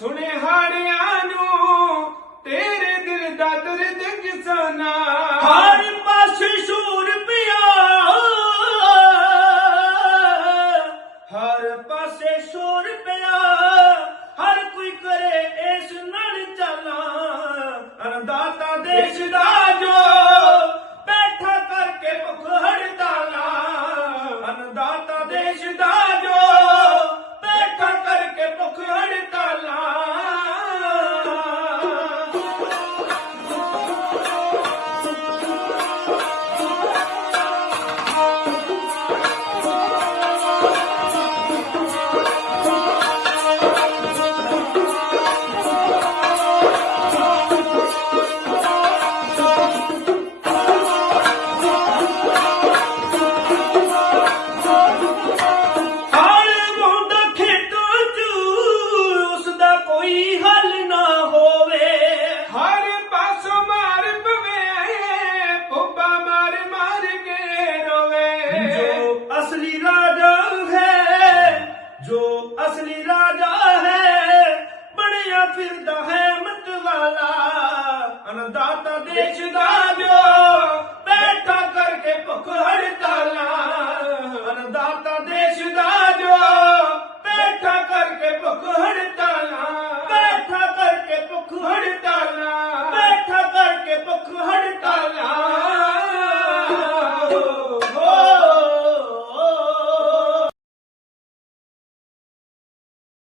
ਸੁਣੇ ਹਾਰਿਆਂ ਨੂੰ ਤੇਰੇ ਦਿਲ ਦਾ ਦਰਦ ਕਿਸਾਨਾ। ਹਰ ਪਾਸੇ ਸ਼ੂਰ ਪਿਆ। ਹਰ ਪਾਸੇ ਸ਼ੂਰ ਪਿਆ। ਹਰ ਕੋਈ ਕਰੇ ਇਸ ਨਾਲ ਚਾਲਾ। ਅਰਦਾਤਾ ਦੇਸ਼ ਦਾ ਦਾਤਾ ਦੇਸ਼ ਦਾ ਜੋ ਬੈਠਾ ਕਰਕੇ ਭੁੱਖ ਹੜਤਾਲਾਂ ਦਾਤਾ ਦੇਸ਼ ਦਾ ਜੋ ਬੈਠਾ ਕਰਕੇ ਭੁੱਖ